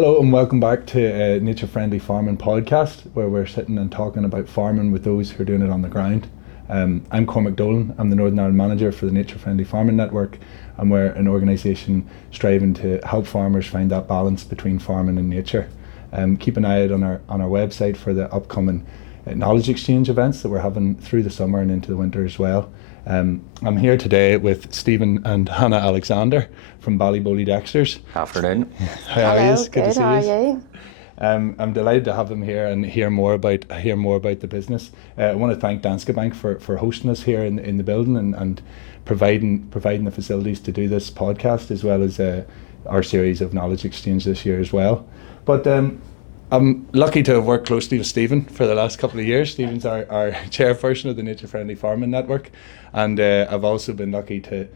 Hello and welcome back to Nature Friendly Farming podcast, where we're sitting and talking about farming with those who are doing it on the ground. I'm Cormac Dolan. I'm the Northern Ireland manager for the Nature Friendly Farming Network, and we're an organisation striving to help farmers find that balance between farming and nature. Keep an eye out on our website for the upcoming knowledge exchange events that we're having through the summer and into the winter as well. I'm here today with Stephen and Hannah Alexander from Ballyboley Dexters. Afternoon. How are you? Good to see how you. Are you? I'm delighted to have them here and hear more about the business. I want to thank Danske Bank for hosting us here in the building and providing the facilities to do this podcast, as well as our series of knowledge exchange this year as well. But I'm lucky to have worked closely with Stephen for the last couple of years. Stephen's our chairperson of the Nature Friendly Farming Network, and I've also been lucky to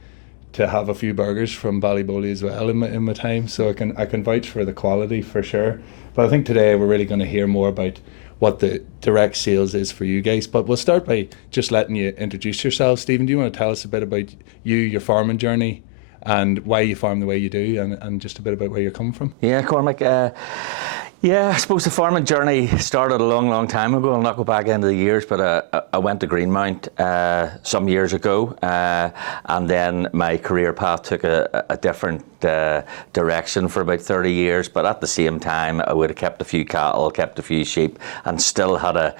have a few burgers from Ballyboley as well in my time, so I can vouch for the quality for sure. But I think today we're really going to hear more about what the direct sales is for you guys. But we'll start by just letting you introduce yourselves. Stephen, do you want to tell us a bit about you, your farming journey, and why you farm the way you do, and just a bit about where you're coming from? Yeah, Cormac. I suppose the farming journey started a long time ago. I'll not go back into the years, but I went to Greenmount some years ago, and then my career path took a different direction for about 30 years. But at the same time, I would have kept a few cattle, kept a few sheep, and still had a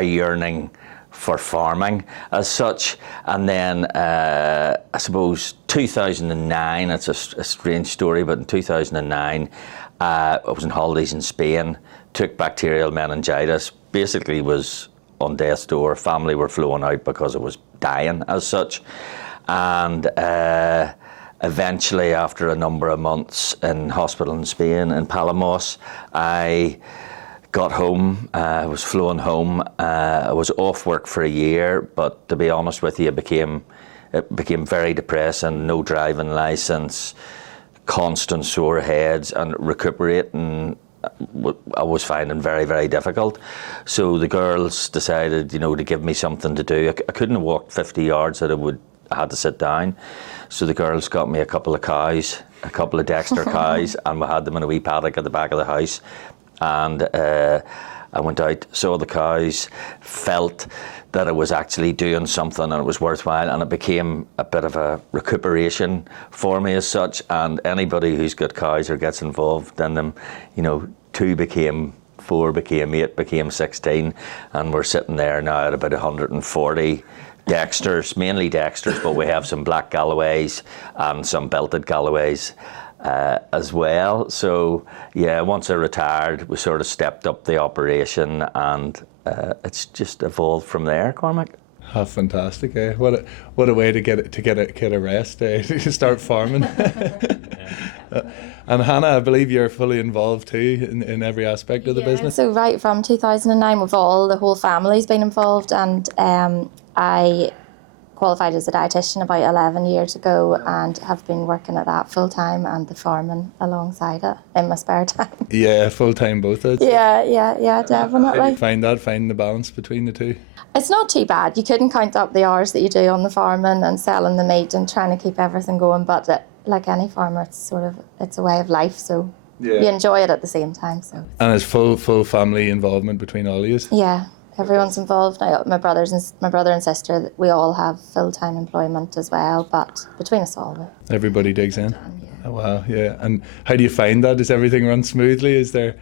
yearning for farming as such. And then I suppose 2009, it's a strange story, but in 2009, I was on holidays in Spain, took bacterial meningitis, basically was on death's door. Family were flowing out because I was dying as such. And eventually, after a number of months in hospital in Spain, in Palamos, I got home. I was flown home. I was off work for a year, but to be honest with you, it became very depressing. No driving licence, constant sore heads, and recuperating I was finding very, very difficult. So the girls decided, to give me something to do. I couldn't have walked 50 yards that I had to sit down. So the girls got me a couple of cows, a couple of Dexter cows, and we had them in a wee paddock at the back of the house. And I went out, saw the cows, felt that I was actually doing something and it was worthwhile, and it became a bit of a recuperation for me as such. And anybody who's got cows or gets involved in them, 2 became 4, became 8, became 16, and we're sitting there now at about 140 Dexters, mainly Dexters, but we have some black Galloways and some belted Galloways as well. So yeah, once I retired, we sort of stepped up the operation, and it's just evolved from there, Cormac. Oh, fantastic! Eh? What a way to get a rest. To start farming. And Hannah, I believe you're fully involved too in every aspect of the business. So right from 2009, the whole family's been involved, and I qualified as a dietitian about 11 years ago and have been working at that full time and the farming alongside it in my spare time. Yeah, full time both. Yeah, definitely. How do you finding the balance between the two? It's not too bad. You couldn't count up the hours that you do on the farming and selling the meat and trying to keep everything going, but like any farmer, it's a way of life, so you enjoy it at the same time. So. And it's full family involvement between all of you? Yeah. Everyone's involved now. My brother and sister, we all have full-time employment as well, but between us all, everybody digs in. Oh, wow, yeah. And how do you find that? Does everything run smoothly? Is there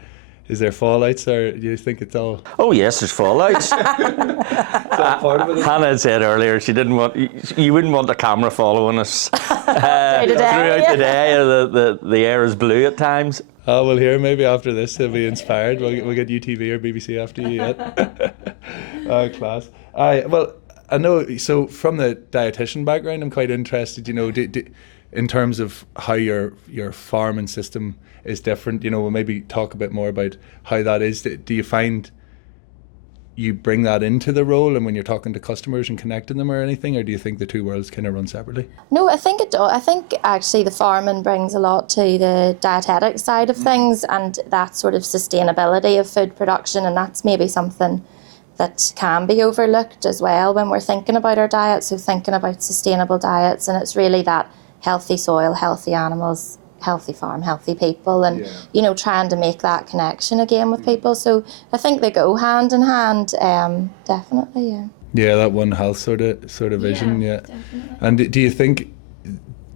fallouts, or do you think it's all? Oh yes, there's fallouts. Part of it. Hannah had said earlier you wouldn't want a camera following us throughout the day. The air is blue at times. Oh, well, here, maybe after this, they'll be inspired. We'll get UTV or BBC after you yet. Oh, class. Well, I know, so from the dietitian background, I'm quite interested, in terms of how your farming system is different. We'll maybe talk a bit more about how that is. Do you find you bring that into the role, and when you're talking to customers and connecting them or anything, or do you think the two worlds kind of run separately? No, I think it does. I think actually the farming brings a lot to the dietetic side of things, and that sort of sustainability of food production, and that's maybe something that can be overlooked as well when we're thinking about our diet. So thinking about sustainable diets, and it's really that healthy soil, healthy animals, healthy farm, healthy people, and Yeah. you know, trying to make that connection again with people. So I think they go hand in hand, definitely. Yeah. Yeah, that One Health sort of vision. Yeah. Definitely. And do you think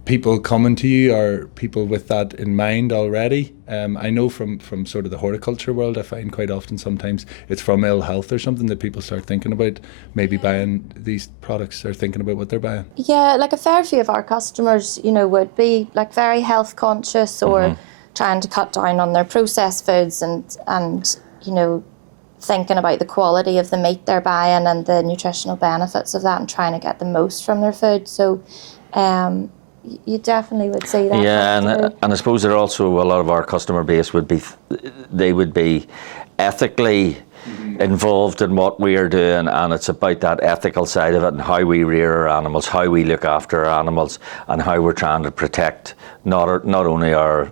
people coming to you are people with that in mind already? I know from sort of the horticulture world, I find quite often sometimes it's from ill health or something that people start thinking about maybe buying these products or thinking about what they're buying. Yeah, like a fair few of our customers, you know, would be like very health conscious or trying to cut down on their processed foods and you know, thinking about the quality of the meat they're buying and the nutritional benefits of that and trying to get the most from their food. So you definitely would see that. Yeah, come through. and I suppose there also a lot of our customer base would be, they would be ethically involved in what we are doing, and it's about that ethical side of it and how we rear our animals, how we look after our animals, and how we're trying to protect not only our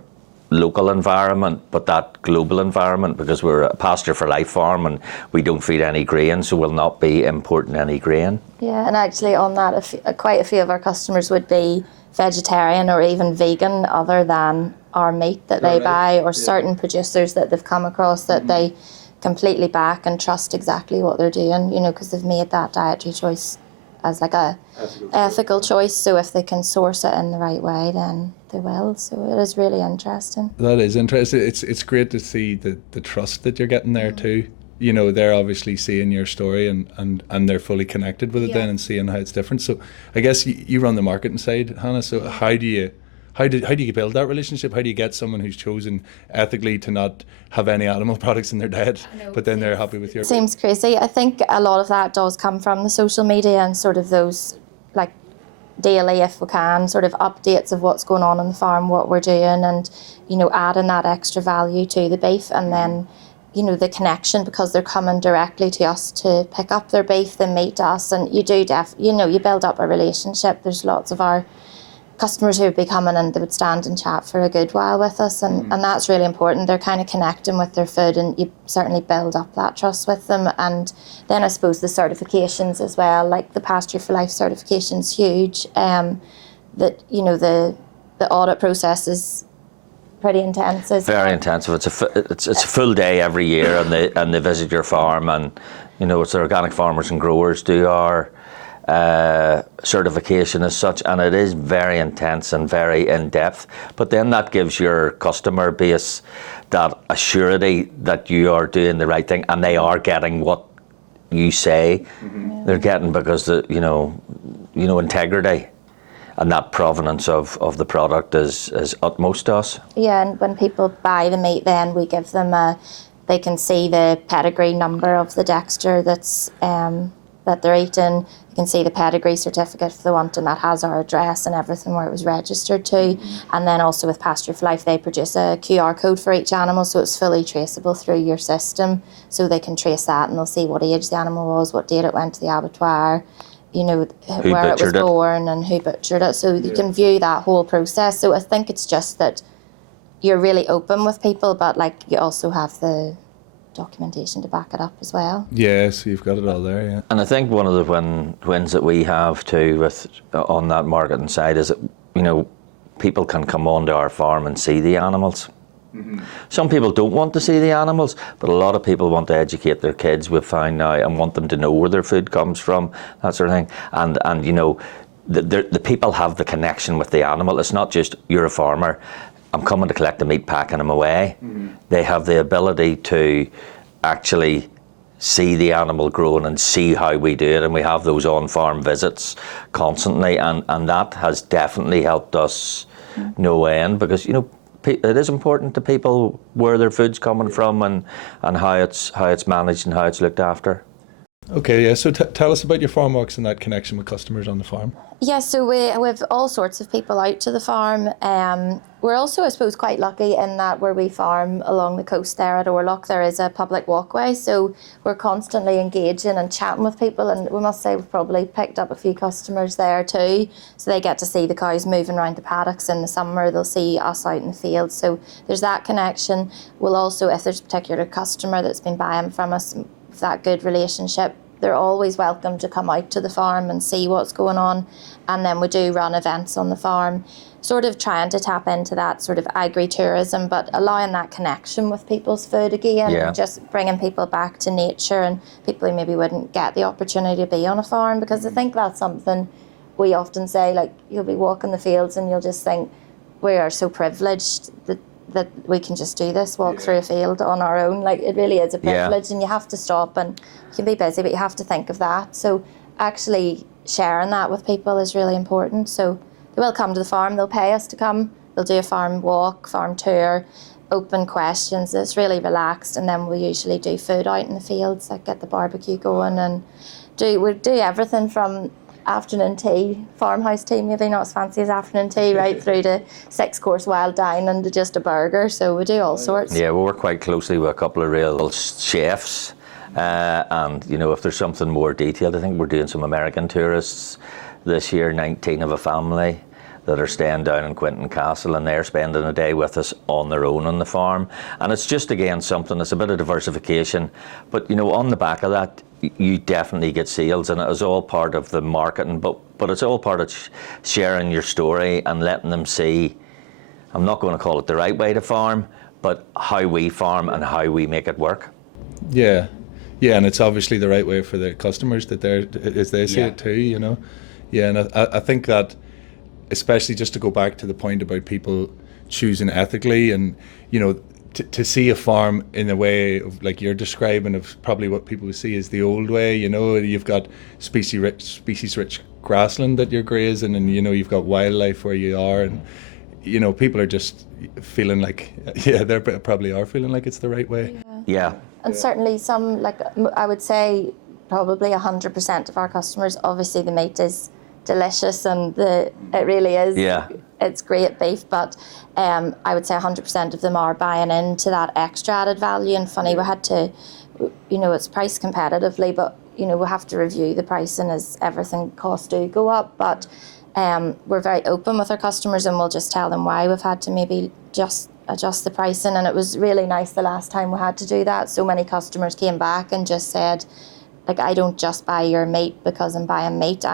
local environment but that global environment, because we're a pasture for life farm and we don't feed any grain, so we'll not be importing any grain. Yeah, and actually on that, quite a few of our customers would be vegetarian or even vegan other than our meat that they buy, or certain producers that they've come across that they completely back and trust exactly what they're doing, you know, because they've made that dietary choice as like a ethical choice. So if they can source it in the right way, then they will. So it is really interesting. That is interesting. It's great to see the trust that you're getting there too. You know, they're obviously seeing your story and they're fully connected with it then and seeing how it's different. So I guess you run the marketing side, Hannah. So how do you build that relationship? How do you get someone who's chosen ethically to not have any animal products in their diet, but then they're happy with your? Seems crazy. I think a lot of that does come from the social media and sort of those like daily, if we can, sort of updates of what's going on the farm, what we're doing, and you know, adding that extra value to the beef, and then you know, the connection, because they're coming directly to us to pick up their beef, they meet us, and you do you know, you build up a relationship. There's lots of our customers who would be coming and they would stand and chat for a good while with us, and that's really important. They're kind of connecting with their food, and you certainly build up that trust with them. And then I suppose the certifications as well, like the Pasture for Life certification's huge. That you know, the audit process is pretty intense. Very intensive. It's a full day every year, and they visit your farm, and you know, it's the organic farmers and growers do our certification as such, and it is very intense and very in-depth. But then that gives your customer base that assurity that you are doing the right thing and they are getting what you say they're getting, because the you know integrity and that provenance of the product is utmost to us. Yeah, and when people buy the meat, then we give them they can see the pedigree number of the Dexter that's that they're eating. You can see the pedigree certificate if they want, and that has our address and everything where it was registered to. And then also with Pasture for Life, they produce a QR code for each animal, so it's fully traceable through your system, so they can trace that and they'll see what age the animal was, what date it went to the abattoir, you know, where it was born and who butchered it. So you can view that whole process. So I think it's just that you're really open with people, but like you also have the documentation to back it up as well. Yeah, so you've got it all there, yeah. And I think one of the wins that we have too with on that marketing side is that, you know, people can come onto our farm and see the animals. Some people don't want to see the animals, but a lot of people want to educate their kids, we've found now, and want them to know where their food comes from, that sort of thing. And you know, the people have the connection with the animal. It's not just, you're a farmer, I'm coming to collect the meat, packing them away. They have the ability to actually see the animal growing and see how we do it, and we have those on-farm visits constantly, and that has definitely helped us no end, because you know, it is important to people where their food's coming from and how it's managed and how it's looked after. Okay, yeah, so tell us about your farm walks and that connection with customers on the farm. Yeah, so we have all sorts of people out to the farm. We're also, I suppose, quite lucky in that where we farm along the coast there at Orlock, there is a public walkway, so we're constantly engaging and chatting with people, and we must say we've probably picked up a few customers there too, so they get to see the cows moving around the paddocks in the summer, they'll see us out in the field, so there's that connection. We'll also, if there's a particular customer that's been buying from us, that good relationship, they're always welcome to come out to the farm and see what's going on. And then we do run events on the farm, sort of trying to tap into that sort of agri-tourism, but allowing that connection with people's food again, and just bringing people back to nature and people who maybe wouldn't get the opportunity to be on a farm, because I think that's something we often say, like, you'll be walking the fields and you'll just think, we are so privileged that we can just do this, walk through a field on our own. Like, it really is a privilege, and you have to stop, and you can be busy, but you have to think of that. So actually sharing that with people is really important. So they will come to the farm, they'll pay us to come, they'll do a farm walk, farm tour, open questions. It's really relaxed, and then we usually do food out in the fields, like get the barbecue going, and we do everything from afternoon tea, farmhouse tea, maybe not as fancy as afternoon tea, right through to 6-course wild dining to just a burger. So we do all sorts. Yeah, we work quite closely with a couple of real chefs, and you know, if there's something more detailed, I think we're doing some American tourists this year, 19 of a family that are staying down in Quinton Castle, and they're spending a day with us on their own on the farm. And it's just, again, something that's a bit of diversification, but you know, on the back of that, you definitely get sales, and it is all part of the marketing, but it's all part of sharing your story and letting them see, I'm not going to call it the right way to farm, but how we farm and how we make it work. Yeah, and it's obviously the right way for the customers that as they see it too, you know. Yeah, and I think that, especially just to go back to the point about people choosing ethically, and you know, to see a farm in a way of, like you're describing, of probably what people would see as the old way. You know, you've got species rich grassland that you're grazing, and you know, you've got wildlife where you are, and you know, people are just feeling like, they probably are feeling like it's the right way. Yeah. And certainly some, like I would say probably 100% of our customers, obviously the meat is delicious, and it really is. Yeah. It's great beef, but I would say 100% of them are buying into that extra added value. And funny, we had to, you know, it's priced competitively, but you know, we have to review the pricing as everything costs do go up. But we're very open with our customers, and we'll just tell them why we've had to maybe just adjust the pricing. And it was really nice the last time we had to do that. So many customers came back and just said, like, I don't just buy your meat because I'm buying meat.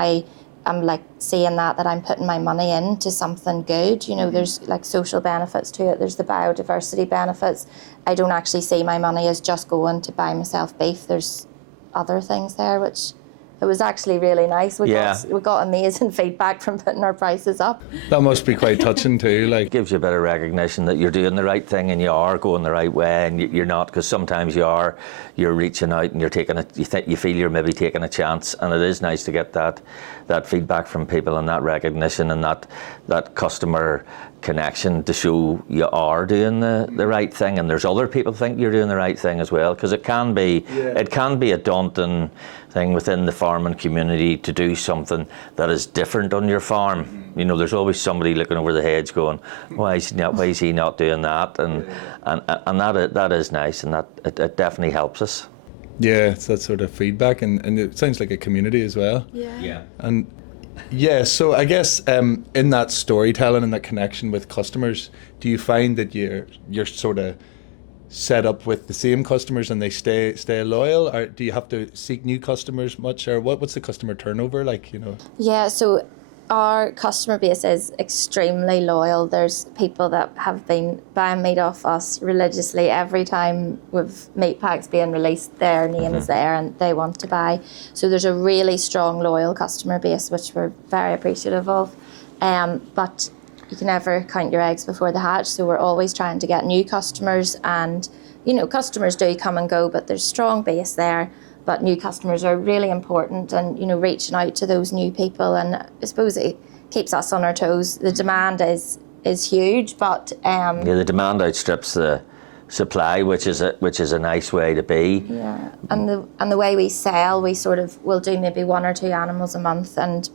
I'm like seeing that I'm putting my money into something good. You know, there's like social benefits to it. There's the biodiversity benefits. I don't actually see my money as just going to buy myself beef. There's other things there, which it was actually really nice. We got amazing feedback from putting our prices up. That must be quite touching too. Like, it gives you a bit of recognition that you're doing the right thing and you are going the right way, and you're not, because sometimes you're reaching out and you're taking it. You feel you're maybe taking a chance, and it is nice to get that feedback from people and that recognition and that customer connection to show you are doing the right thing, and there's other people think you're doing the right thing as well, because it can be a daunting thing within the farming community to do something that is different on your farm. You know, there's always somebody looking over the hedge going, why is he not doing that? And that is nice, and that it definitely helps us. Yeah, it's that sort of feedback, and it sounds like a community as well. Yeah. And yeah, so I guess in that storytelling and that connection with customers, do you find that you're sort of set up with the same customers and they stay loyal, or do you have to seek new customers much, or what's the customer turnover like, you know? Yeah, so our customer base is extremely loyal. There's people that have been buying meat off us religiously. Every time with meat packs being released, their name is there and they want to buy. So there's a really strong loyal customer base, which we're very appreciative of. But you can never count your eggs before they hatch. So we're always trying to get new customers, and you know, customers do come and go, but there's strong base there. But new customers are really important, and you know, reaching out to those new people, and I suppose it keeps us on our toes. The demand is huge, but the demand outstrips the supply, which is a nice way to be. Yeah, and the way we sell, we'll do maybe 1 or 2 animals a month, and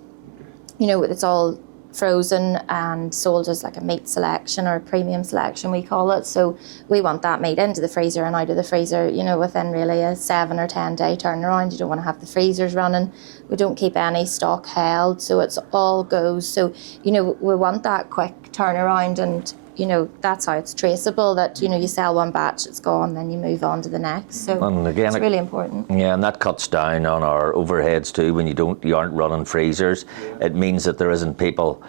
you know, it's all frozen and sold as like a meat selection or a premium selection, we call it. So we want that meat into the freezer and out of the freezer, you know, within really a 7 or 10 day turnaround. You don't want to have the freezers running. We don't keep any stock held, so it's all goes. So, you know, we want that quick turnaround, and you know, that's how it's traceable, that, you know, you sell one batch, it's gone, then you move on to the next. So and again, it's really important. Yeah, and that cuts down on our overheads too. When you aren't running freezers, it means that there isn't people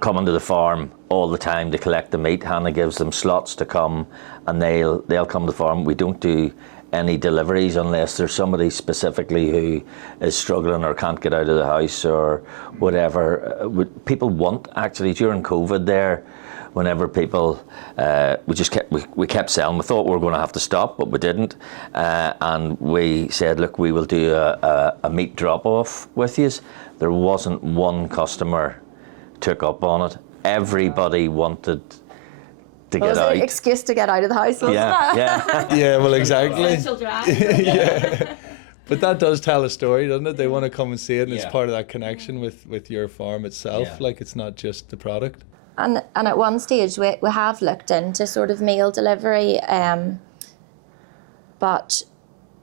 coming to the farm all the time to collect the meat. Hannah gives them slots to come, and they'll come to the farm. We don't do any deliveries unless there's somebody specifically who is struggling or can't get out of the house or whatever. People want, actually, during COVID there, whenever people, we kept selling. We thought we were going to have to stop, but we didn't. And we said, look, we will do a meat drop-off with you. There wasn't one customer took up on it. Everybody wanted to get out. An excuse to get out of the house, wasn't it? Yeah. Yeah, well, exactly. Social drive. Yeah. But that does tell a story, doesn't it? They want to come and see it, and it's part of that connection with your farm itself. Yeah. Like, it's not just the product. And at one stage we have looked into sort of meal delivery, but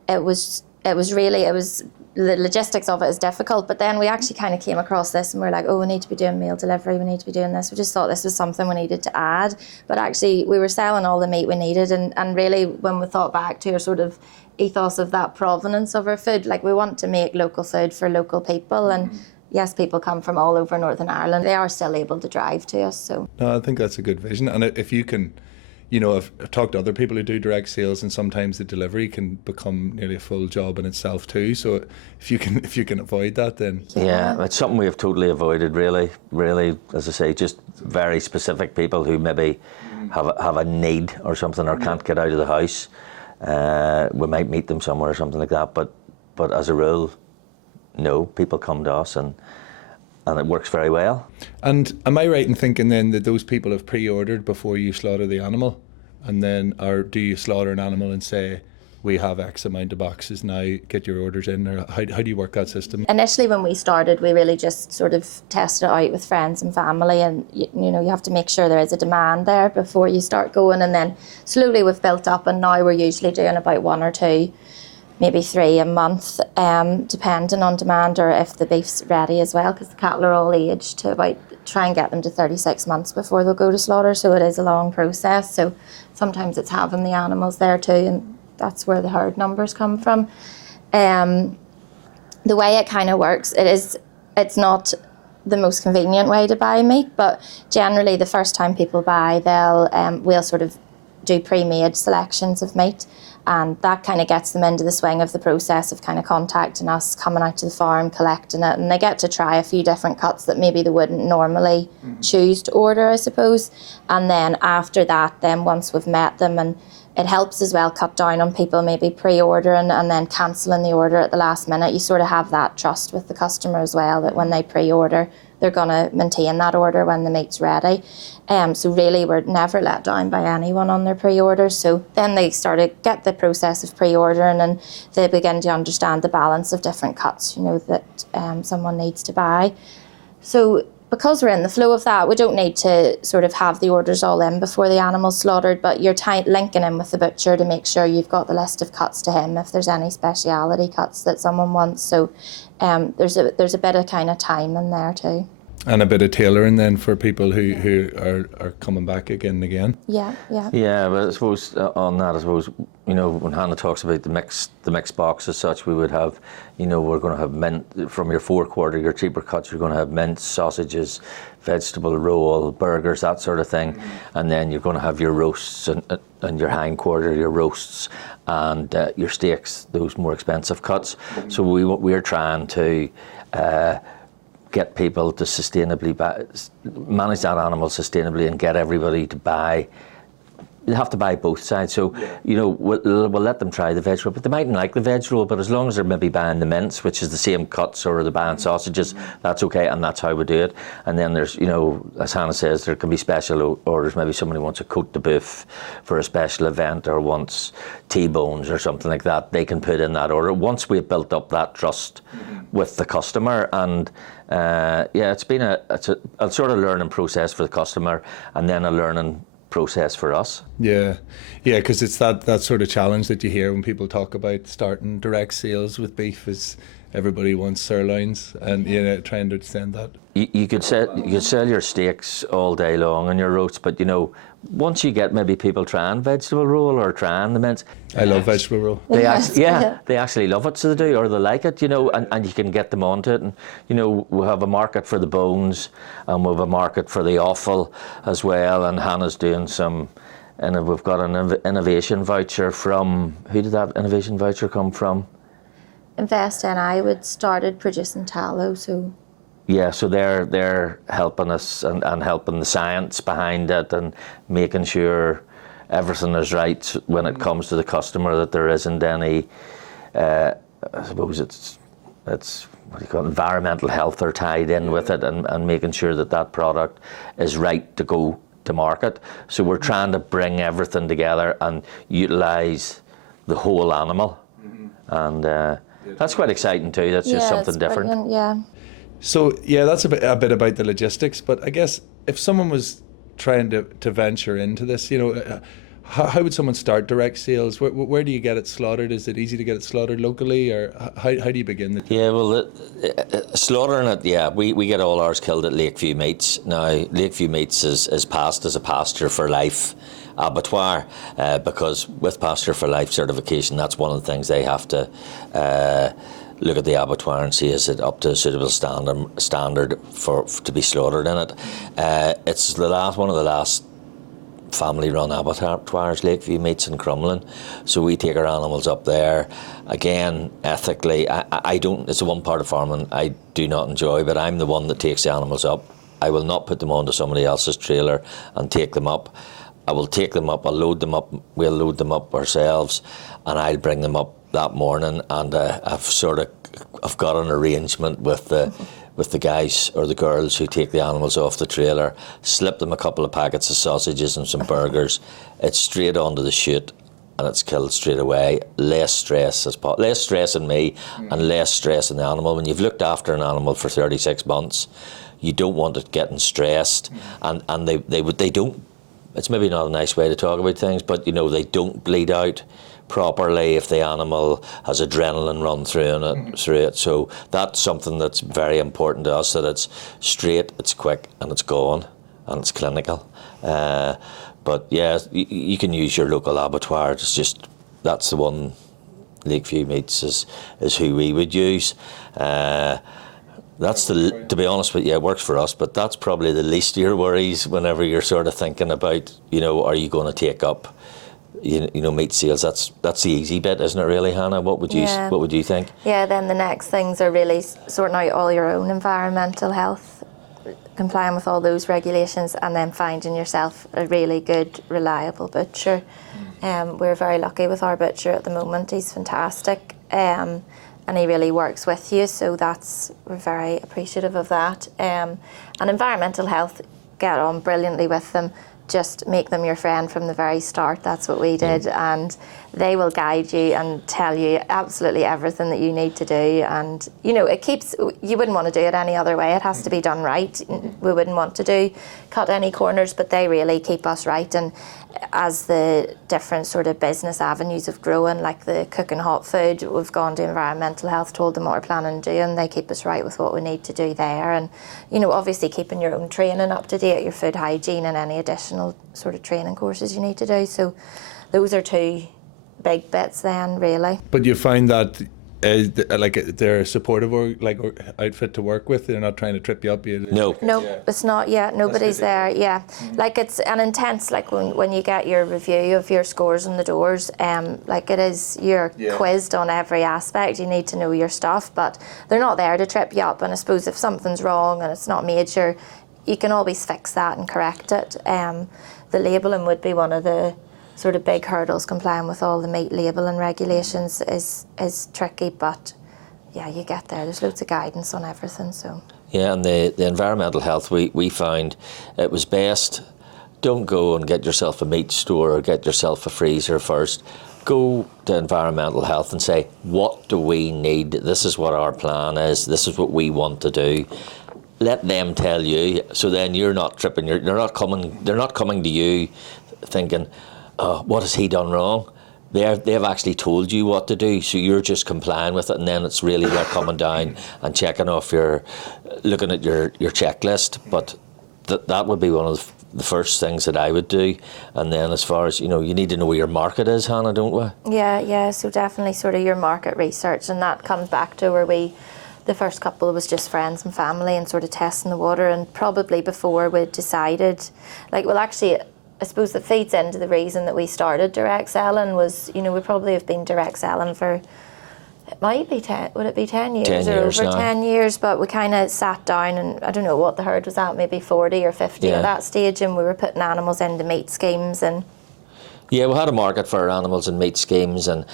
it was the logistics of it is difficult. But then we actually kind of came across this and we're like, oh, we need to be doing meal delivery, we need to be doing this. We just thought this was something we needed to add. But actually we were selling all the meat we needed, and really when we thought back to our sort of ethos of that provenance of our food, like, we want to make local food for local people, and yes, people come from all over Northern Ireland. They are still able to drive to us. So No, I think that's a good vision. And if you can, you know, I've talked to other people who do direct sales, and sometimes the delivery can become nearly a full job in itself too. So if you can avoid that, then Yeah, it's something we have totally avoided, really, as I say, just very specific people who maybe have a need or something, or can't get out of the house. We might meet them somewhere or something like that, but as a rule, no, people come to us, and it works very well. And am I right in thinking then that those people have pre-ordered before you slaughter the animal? And then, or do you slaughter an animal and say, we have X amount of boxes now, get your orders in? Or how do you work that system? initially when we started, we really just sort of tested it out with friends and family, and you know, you have to make sure there is a demand there before you start going, and then slowly we've built up, and now we're usually doing about 1 or 2, maybe 3 a month, depending on demand, or if the beef's ready as well, because the cattle are all aged to about, try and get them to 36 months before they'll go to slaughter, so it is a long process. So sometimes it's having the animals there too, and that's where the herd numbers come from. The way it kind of works, it's not the most convenient way to buy meat, but generally the first time people buy, we'll sort of do pre-made selections of meat, and that kind of gets them into the swing of the process of kind of contacting us, coming out to the farm, collecting it, and they get to try a few different cuts that maybe they wouldn't normally choose to order, I suppose. And then after that, then once we've met them, and it helps as well cut down on people maybe pre-ordering and then cancelling the order at the last minute. You sort of have that trust with the customer as well, that when they pre-order, they're going to maintain that order when the meat's ready. So really we're never let down by anyone on their pre-orders. So then they get the process of pre-ordering, and they begin to understand the balance of different cuts, you know, that someone needs to buy. So because we're in the flow of that, we don't need to sort of have the orders all in before the animal's slaughtered, but you're linking in with the butcher to make sure you've got the list of cuts to him if there's any speciality cuts that someone wants. So there's a bit of kind of time in there too. And a bit of tailoring then for people who are coming back again and again. Yeah. Yeah, but I suppose on that, I suppose, you know, when Hannah talks about the mixed box as such, we would have, you know, we're going to have mint from your forequarter, your cheaper cuts. You're going to have mince, sausages, vegetable roll, burgers, that sort of thing, and then you're going to have your roasts and your hindquarter, your roasts, and your steaks, those more expensive cuts. So we're trying to get people to sustainably manage that animal sustainably, and get everybody to buy. You have to buy both sides. So, you know, we'll let them try the veg roll, but they mightn't like the veg roll, but as long as they're maybe buying the mince, which is the same cuts, or they're buying sausages, that's okay, and that's how we do it. And then there's, you know, as Hannah says, there can be special orders. Maybe somebody wants a côte de boeuf for a special event, or wants T-bones or something like that. They can put in that order once we've built up that trust with the customer. And it's been a sort of learning process for the customer, and then a learning process for us. Yeah, because it's that sort of challenge that you hear when people talk about starting direct sales with beef, is everybody wants sirloins, and try and understand that. You could sell your steaks all day long and your roasts, but once you get maybe people trying vegetable roll or trying the mince. I love vegetable roll. They they actually love it, so they do, or they like it, and you can get them onto it. And we have a market for the bones, and we have a market for the offal as well. And Hannah's doing some, and we've got an innovation voucher from. Who did that innovation voucher come from? NFFN NI would started producing tallow, so. Yeah, so they're helping us and helping the science behind it and making sure everything is right when it comes to the customer, that there isn't any, I suppose it's what do you call it, environmental health are tied in with it, and making sure that product is right to go to market. So we're trying to bring everything together and utilise the whole animal, and that's quite exciting too. That's just something different. Brilliant, yeah. So that's a bit about the logistics, but I guess if someone was trying to venture into this, how would someone start direct sales? Where do you get it slaughtered? Is it easy to get it slaughtered locally, or how do you begin? Yeah, well, slaughtering it, we get all ours killed at Lakeview Meats. Now, Lakeview Meats is passed as a pasture for life abattoir, because with pasture for life certification, that's one of the things they have to look at the abattoir and see is it up to a suitable standard for to be slaughtered in it. It's one of the last family-run abattoirs, Lakeview Meats in Crumlin. So we take our animals up there. Again, ethically, I don't. It's the one part of farming I do not enjoy, but I'm the one that takes the animals up. I will not put them onto somebody else's trailer and take them up. I will take them up. I'll load them up. We'll load them up ourselves, and I'll bring them up that morning. And I've got an arrangement with the guys or the girls who take the animals off the trailer, slip them a couple of packets of sausages and some burgers. It's straight onto the chute, and it's killed straight away. Less stress in me, and less stress in the animal. When you've looked after an animal for 36 months, you don't want it getting stressed, and they don't. It's maybe not a nice way to talk about things, but they don't bleed out properly if the animal has adrenaline run through it. So that's something that's very important to us, that it's straight, it's quick, and it's gone, and it's clinical. But yeah, you can use your local abattoir. It's just, that's the one. Lakeview Meats is who we would use. That's to be honest with you, it works for us, but that's probably the least of your worries whenever you're sort of thinking about, are you going to take up, meat sales? That's the easy bit, isn't it? Really, Hannah? What would you think? Yeah. Then the next things are really sorting out all your own environmental health, complying with all those regulations, and then finding yourself a really good, reliable butcher. We're very lucky with our butcher at the moment. He's fantastic. And he really works with you, so we're very appreciative of that. And environmental health, get on brilliantly with them. Just make them your friend from the very start. That's what we did, and they will guide you and tell you absolutely everything that you need to do. And you wouldn't want to do it any other way. It has to be done right. We wouldn't want to cut any corners, but they really keep us right. And as the different sort of business avenues have grown, like the cooking hot food, we've gone to environmental health, told them what we're planning to do, and they keep us right with what we need to do there. And obviously keeping your own training up to date, your food hygiene, and any additional sort of training courses you need to do. So those are two big bits then, really. But you find that they're a supportive or outfit to work with. They're not trying to trip you up. No, it's not. Yeah, nobody's there. Yeah, it's an intense. When you get your review of your scores on the doors, it is, you're quizzed on every aspect. You need to know your stuff, but they're not there to trip you up. And I suppose if something's wrong and it's not major, you can always fix that and correct it. The labelling would be one of the sort of big hurdles. Complying with all the meat labelling regulations is tricky, but yeah, you get there. There's loads of guidance on everything. So yeah, and the environmental health, we found it was best, don't go and get yourself a meat store or get yourself a freezer first. Go to environmental health and say, what do we need? This is what our plan is. This is what we want to do. Let them tell you, so then you're not tripping. They're not coming to you thinking, what has he done wrong? they've actually told you what to do, so you're just complying with it, and then it's really they're coming down and checking off looking at your checklist. But that would be one of the first things that I would do. And then as far as, you need to know where your market is, Hannah, don't we? Yeah, so definitely sort of your market research, and that comes back to where the first couple was just friends and family and sort of testing the water, and probably before we decided, actually, I suppose that feeds into the reason that we started direct selling was, we probably have been direct selling for, it might be 10 years 10 or years over now. 10 years, but we kind of sat down and I don't know what the herd was at, maybe 40 or 50 at that stage, and we were putting animals into meat schemes and... Yeah, we had a market for our animals and meat schemes, and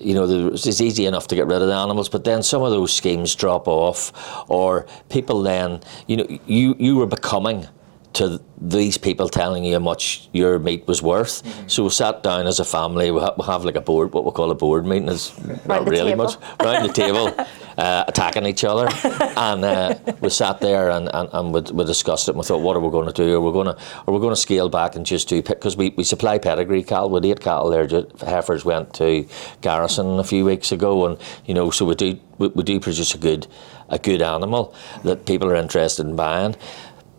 it's easy enough to get rid of the animals, but then some of those schemes drop off, or people then, you were becoming to these people telling you how much your meat was worth. So we sat down as a family, we have like a board, what we call a board meeting, is not really much, round the table, attacking each other. And we sat there and we discussed it, and we thought, what are we going to do? Are we going to scale back and just do, because we supply pedigree cattle, with 8 cattle there, heifers went to Garrison a few weeks ago, and so we do produce a good animal that people are interested in buying.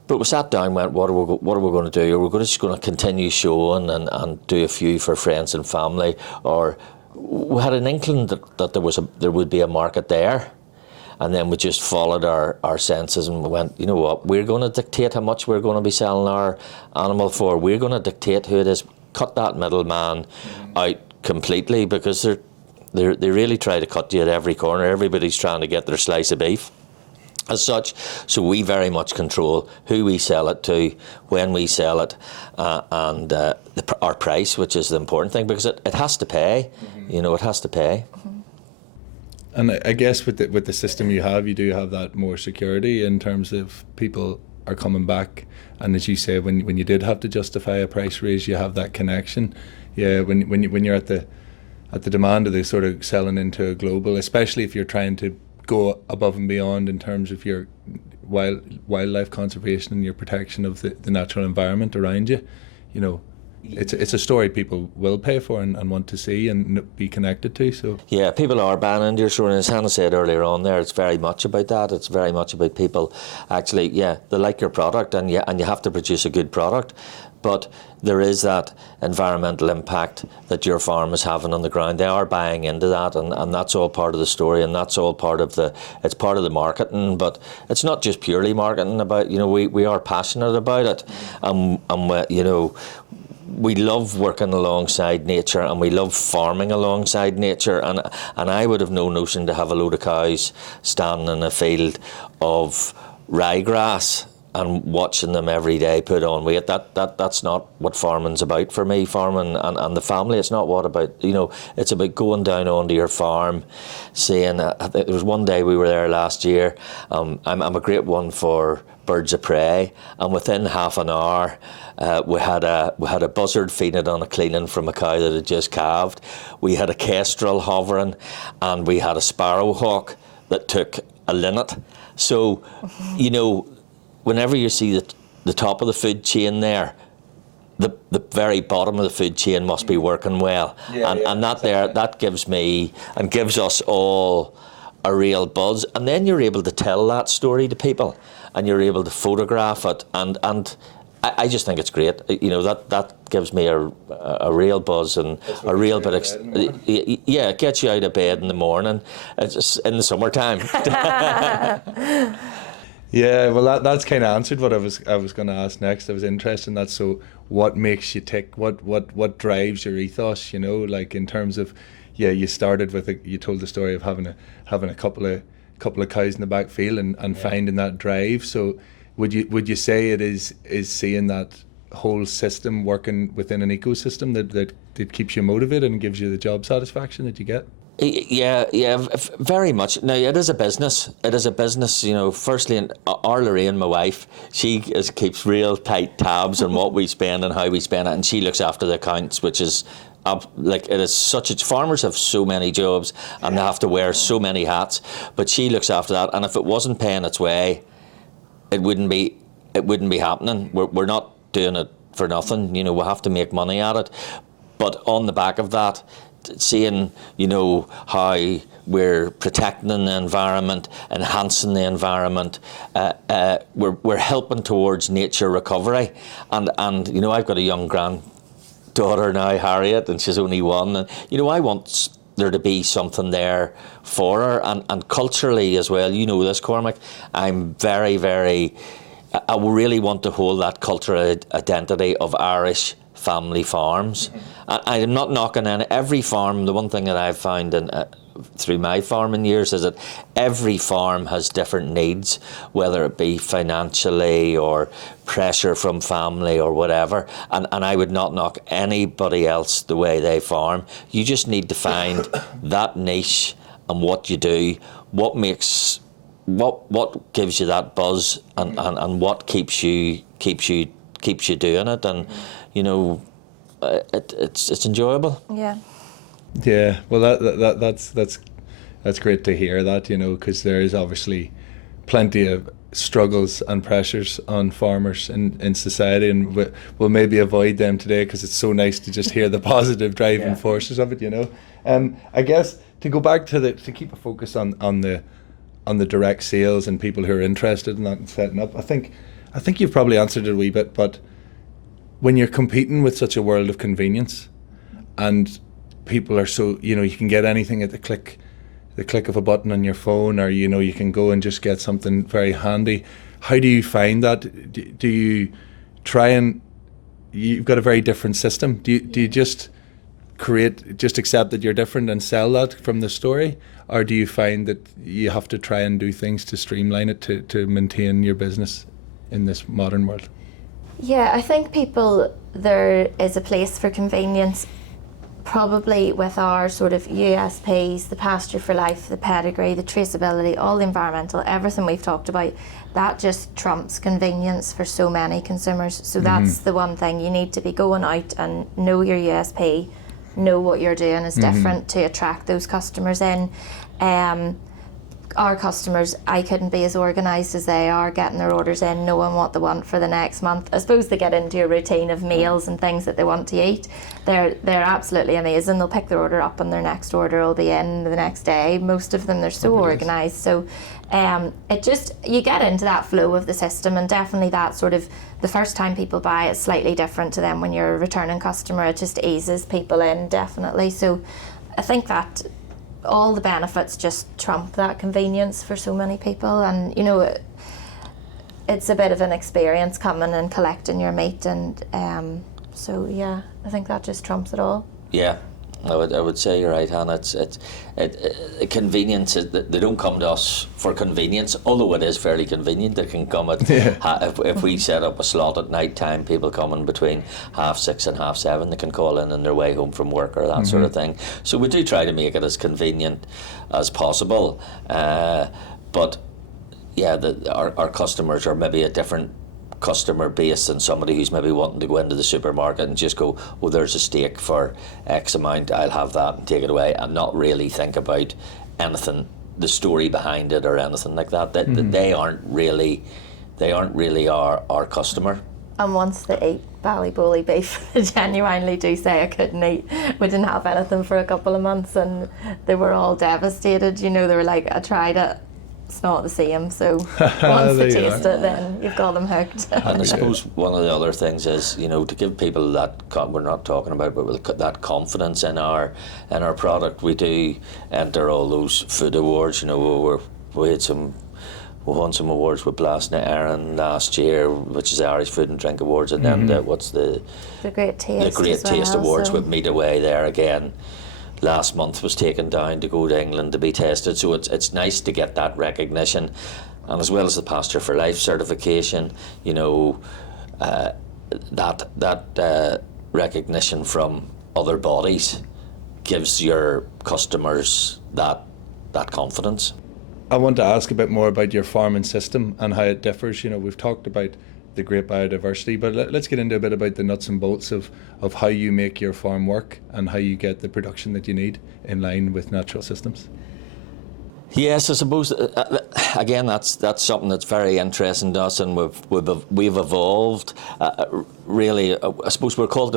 But we sat down and went, what are we going to do? Are we just going to continue showing and do a few for friends and family? Or we had an inkling that there would be a market there. And then we just followed our senses and we went, you know what, we're going to dictate how much we're going to be selling our animal for. We're going to dictate who it is. Cut that middleman out completely, because they really try to cut you at every corner. Everybody's trying to get their slice of beef as such, so we very much control who we sell it to, when we sell it, and our price, which is the important thing, because it has to pay. It has to pay. And I guess with the system you do have that more security in terms of people are coming back, and as you say, when you did have to justify a price raise, you have that connection. Yeah, when you're at the demand of the sort of selling into a global, especially if you're trying to go above and beyond in terms of your wildlife conservation and your protection of the natural environment around you, it's a story people will pay for and want to see and be connected to. So yeah, people are buying into your story, and as Hannah said earlier on there, it's very much about that. It's very much about people actually, they like your product, and you have to produce a good product. But there is that environmental impact that your farm is having on the ground. They are buying into that, and that's all part of the story, and that's all part of it's part of the marketing. But it's not just purely marketing about, we are passionate about it. We love working alongside nature, and we love farming alongside nature, and I would have no notion to have a load of cows standing in a field of ryegrass and watching them every day put on weight. That's not what farming's about for me. Farming and the family, it's not what about, it's about going down onto your farm, seeing, there was one day we were there last year, I'm a great one for birds of prey, and within half an hour we had a buzzard feeding on a cleaning from a cow that had just calved. We had a kestrel hovering, and we had a sparrowhawk that took a linnet. So, whenever you see the top of the food chain there, the very bottom of the food chain must be working well. And that gives me and gives us all a real buzz. And then you're able to tell that story to people, and you're able to photograph it, and I just think it's great. That gives me a real buzz and a real bit it gets you out of bed in the morning. It's just in the summertime. Yeah, well, that's kind of answered what I was going to ask next. I was interested in that. So, what makes you tick? What drives your ethos? Like in terms of, you started with you told the story of having a couple of cows in the back field and finding that drive. So, would you say it is seeing that whole system working within an ecosystem that keeps you motivated and gives you the job satisfaction that you get? Yeah, very much. Now, it is a business. Firstly, our Lorraine, my wife, she keeps real tight tabs on what we spend and how we spend it, and she looks after the accounts, which is it is farmers have so many jobs and they have to wear so many hats, but she looks after that, and if it wasn't paying its way, it wouldn't be happening. We're not doing it for nothing. We have to make money at it. But on the back of that, seeing, you know, how we're protecting the environment, enhancing the environment, we're helping towards nature recovery. And you know, I've got a young granddaughter now, Harriet, and she's only 1. And, you know, I want there to be something there for her. And culturally as well, you know this, Cormac, I'm very, very, I really want to hold that cultural identity of Irish family farms. I'm not knocking on every farm. The one thing that I've found through my farming years is that every farm has different needs, whether it be financially or pressure from family or whatever. And I would not knock anybody else the way they farm. You just need to find that niche and what you do, what makes, what gives you that buzz, and what keeps you doing it. And you know, it's enjoyable. Yeah. Yeah, well, that's great to hear that, you know, because there is obviously plenty of struggles and pressures on farmers in society, and we'll maybe avoid them today because it's so nice to just hear the positive driving forces of it, you know. I guess to go back to keep a focus on the direct sales and people who are interested in that and setting up. I think you've probably answered it a wee bit, but when you're competing with such a world of convenience, and people are so, you know, you can get anything at the click of a button on your phone, or, you know, you can go and just get something very handy. How do you find that? Do you try and, you've got a very different system. Do you just accept that you're different and sell that from the story? Or do you find that you have to try and do things to streamline it to maintain your business in this modern world? Yeah, I think there is a place for convenience, probably with our sort of USPs, the pasture for life, the pedigree, the traceability, all the environmental, everything we've talked about, that just trumps convenience for so many consumers. So that's the one thing. You need to be going out and know your USP, know what you're doing is different to attract those customers in. Our customers, I couldn't be as organised as they are, getting their orders in, knowing what they want for the next month. I suppose they get into a routine of meals and things that they want to eat. They're absolutely amazing. They'll pick their order up and their next order will be in the next day. Most of them, they're so organised. So you get into that flow of the system, and definitely that sort of, the first time people buy, it's slightly different to them when you're a returning customer. It just eases people in, definitely. So I think that all the benefits just trump that convenience for so many people. And, you know, it's a bit of an experience coming and collecting your meat, and so yeah, I think that just trumps it all. Yeah, I would say you're right, Hannah. It's convenience. They don't come to us for convenience, although it is fairly convenient. They can come at if we set up a slot at night time, people coming between 6:30 and 7:30. They can call in on their way home from work or that sort of thing. So we do try to make it as convenient as possible. But yeah, our customers are maybe a different customer base than somebody who's maybe wanting to go into the supermarket and just go, oh, there's a steak for X amount, I'll have that and take it away, and not really think about anything, the story behind it or anything like that. They aren't really our customer. And once they eat Ballyboley beef, they genuinely do say, I couldn't eat. We didn't have anything for a couple of months, and they were all devastated. You know, they were like, I tried it, it's not the same. So once they taste it, then you've got them hooked. And I suppose one of the other things is, you know, to give people that, we're not talking about, but with that confidence in our product. We do enter all those food awards. You know, we won some awards with Blasna Erin last year, which is the Irish Food and Drink Awards, and then what's the Great Taste? The Great Taste Awards with Meat Away there again. Last month was taken down to go to England to be tested, so it's nice to get that recognition, and as well as the Pasture for Life certification, you know, that recognition from other bodies gives your customers that confidence. I want to ask a bit more about your farming system and how it differs. You know, we've talked about the great biodiversity, but let's get into a bit about the nuts and bolts of how you make your farm work and how you get the production that you need in line with natural systems. Yes, I suppose again that's something that's very interesting to us, and we've evolved. Really, I suppose we're called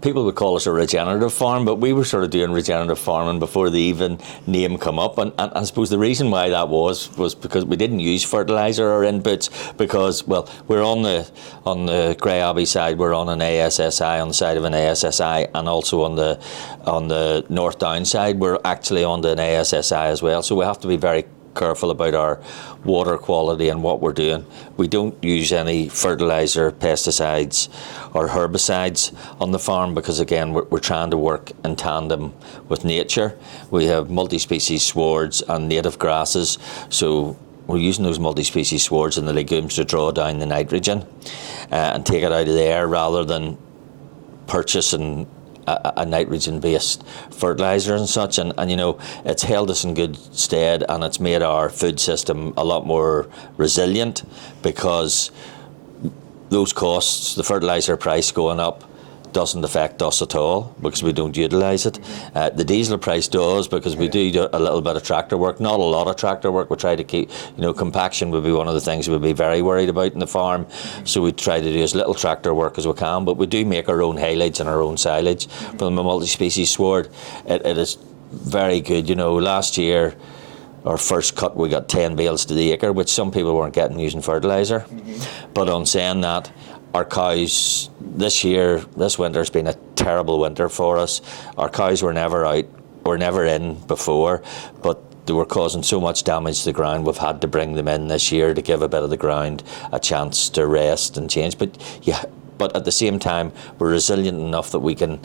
people would call us a regenerative farm, but we were sort of doing regenerative farming before the even name come up. And I suppose the reason why that was because we didn't use fertiliser or inputs, because we're on the Grey Abbey side, we're on an ASSI, on the side of an ASSI, and also on the North Down side we're actually on an ASSI as well. So we have to be very careful about our water quality and what we're doing. We don't use any fertiliser, pesticides or herbicides on the farm, because again we're trying to work in tandem with nature. We have multi-species swards and native grasses, so we're using those multi-species swards in the legumes to draw down the nitrogen and take it out of the air, rather than purchasing a nitrogen-based fertiliser and such, and it's held us in good stead, and it's made our food system a lot more resilient, because those costs, the fertiliser price going up, doesn't affect us at all, because we don't utilise it. The diesel price does, because we do a little bit of tractor work, not a lot of tractor work. We try to keep, compaction would be one of the things we'd be very worried about in the farm, so we try to do as little tractor work as we can, but we do make our own haylage and our own silage from the multi-species sward. It is very good. Last year, our first cut, we got 10 bales to the acre, which some people weren't getting using fertiliser. But on saying that, our cows this winter's been a terrible winter for us. Our cows were never in before, but they were causing so much damage to the ground, we've had to bring them in this year to give a bit of the ground a chance to rest and change. But at the same time, we're resilient enough that we can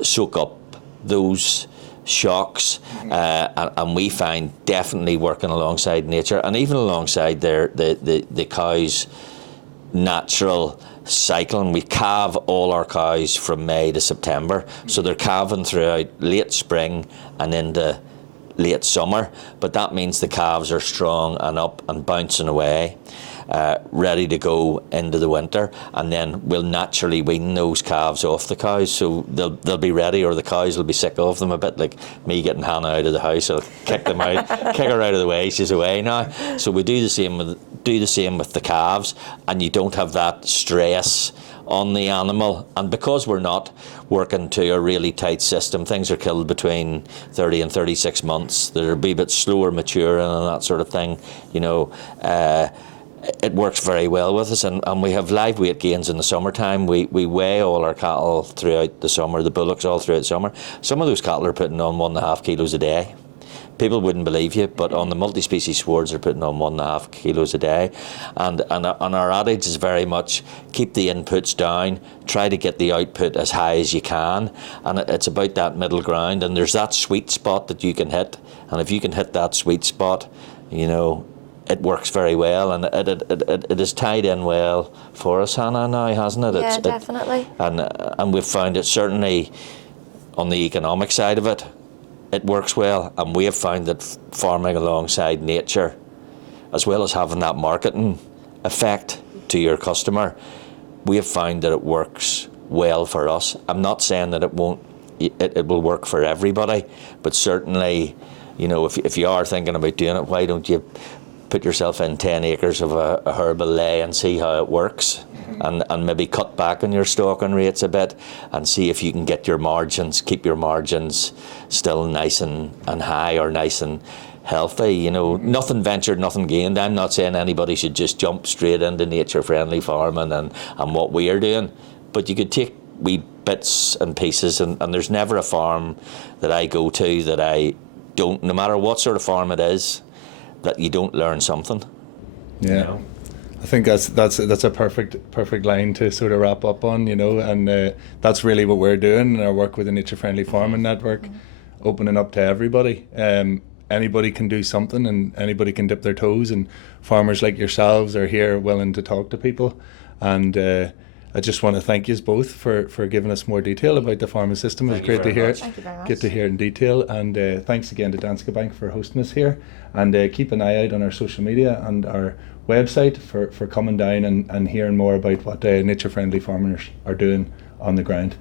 soak up those shocks, and we find definitely working alongside nature, and even alongside the cows' natural cycle. And we calve all our cows from May to September, so they're calving throughout late spring and into late summer, but that means the calves are strong and up and bouncing away, ready to go into the winter, and then we'll naturally wean those calves off the cows, so they'll be ready, or the cows will be sick of them, a bit like me getting Hannah out of the house. I'll kick them out, kick her out of the way, she's away now. So we do the same with the calves, and you don't have that stress on the animal. And because we're not working to a really tight system, things are killed between 30 and 36 months. They're a bit slower maturing and that sort of thing, it works very well with us, and we have live weight gains in the summertime. We weigh all our cattle throughout the summer, the bullocks all throughout the summer. Some of those cattle are putting on 1.5 kilos a day. People wouldn't believe you, but on the multi-species swards they're putting on 1.5 kilos a day. And our adage is very much keep the inputs down, try to get the output as high as you can, and it's about that middle ground, and there's that sweet spot that you can hit, and if you can hit that sweet spot, it works very well, and it is tied in well for us, Hannah, now, hasn't it? Yeah, definitely. And we've found it, certainly on the economic side of it, it works well, and we have found that farming alongside nature, as well as having that marketing effect to your customer, we have found that it works well for us. I'm not saying that it will work for everybody, but certainly, if you are thinking about doing it, why don't you put yourself in 10 acres of a herbal ley and see how it works, and maybe cut back on your stocking rates a bit and see if you can get your margins, keep your margins still nice and high, or nice and healthy. Nothing ventured, nothing gained. I'm not saying anybody should just jump straight into nature-friendly farming and what we are doing, but you could take wee bits and pieces, and there's never a farm that I go to that I don't, no matter what sort of farm it is, that you don't learn something. Yeah, I think that's a perfect line to sort of wrap up on, and that's really what we're doing in our work with the Nature Friendly Farming Network, opening up to everybody. Anybody can do something, and anybody can dip their toes, and farmers like yourselves are here willing to talk to people, and I just want to thank you both for giving us more detail about the farming system. It was great to hear it. Thank you very much. Get to hear it in detail, and thanks again to Danske Bank for hosting us here, and keep an eye out on our social media and our website for coming down and hearing more about what nature friendly farmers are doing on the ground.